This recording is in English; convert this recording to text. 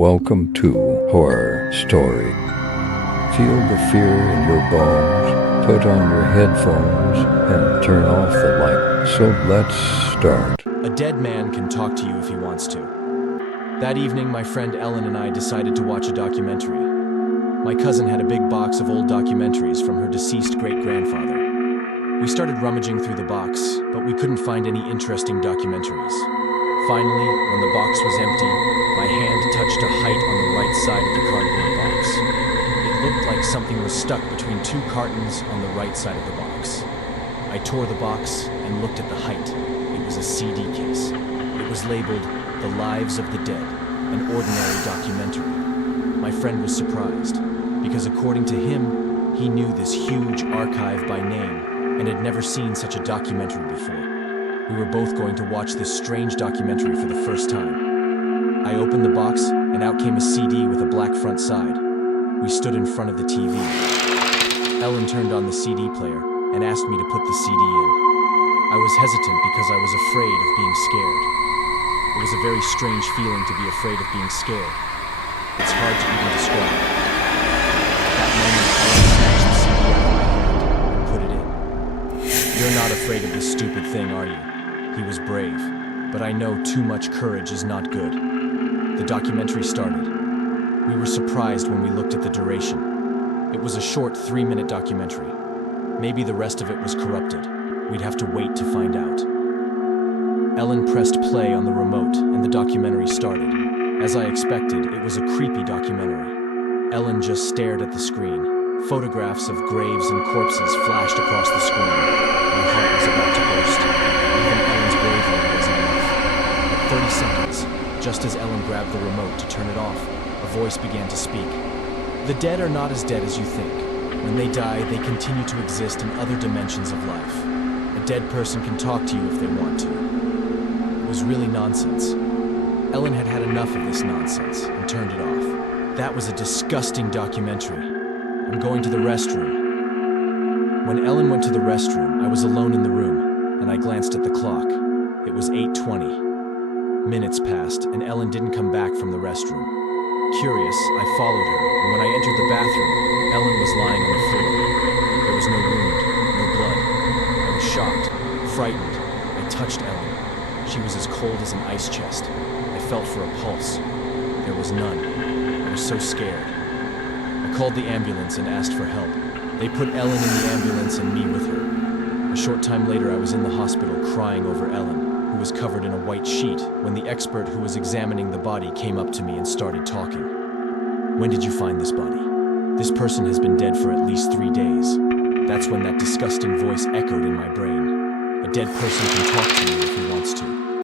Welcome to Horror Story. Feel the fear in your bones, put on your headphones, and turn off the light. So let's start. A dead man can talk to you if he wants to. That evening, my friend Ellen and I decided to watch a documentary. My cousin had a big box of old documentaries from her deceased great-grandfather. We started rummaging through the box, but we couldn't find any interesting documentaries. Finally, when the box was empty, my hand touched a height on the right side of the cardboard box. It looked like something was stuck between two cartons on the right side of the box. I tore the box and looked at the height. It was a CD case. It was labeled The Lives of the Dead, an ordinary documentary. My friend was surprised, because according to him, he knew this huge archive by name and had never seen such a documentary before. We were both going to watch this strange documentary for the first time. I opened the box, and out came a CD with a black front side. We stood in front of the TV. Ellen turned on the CD player and asked me to put the CD in. I was hesitant because I was afraid of being scared. It was a very strange feeling to be afraid of being scared. It's hard to even describe. At that moment, Ellen snatched the CD out of my hand and put it in. "You're not afraid of this stupid thing, are you?" He was brave, but I know too much courage is not good. The documentary started. We were surprised when we looked at the duration. It was a short 3-minute documentary. Maybe the rest of it was corrupted. We'd have to wait to find out. Ellen pressed play on the remote and the documentary started. As I expected, it was a creepy documentary. Ellen just stared at the screen. Photographs of graves and corpses flashed across the screen. My heart was about to burst. Even Ellen's bravery wasn't enough. At 30 seconds, just as Ellen grabbed the remote to turn it off, a voice began to speak. "The dead are not as dead as you think. When they die, they continue to exist in other dimensions of life. A dead person can talk to you if they want to." It was really nonsense. Ellen had had enough of this nonsense and turned it off. That was a disgusting documentary. "I'm going to the restroom." When Ellen went to the restroom, I was alone in the room, and I glanced at the clock. It was 8:20. Minutes passed, and Ellen didn't come back from the restroom. Curious, I followed her, and when I entered the bathroom, Ellen was lying on the floor. There was no wound, no blood. I was shocked, frightened. I touched Ellen. She was as cold as an ice chest. I felt for a pulse. There was none. I was so scared. I called the ambulance and asked for help. They put Ellen in the ambulance and me with her. A short time later, I was in the hospital crying over Ellen, who was covered in a white sheet, when the expert who was examining the body came up to me and started talking. "When did you find this body? This person has been dead for at least 3 days. That's when that disgusting voice echoed in my brain. A dead person can talk to you if he wants to.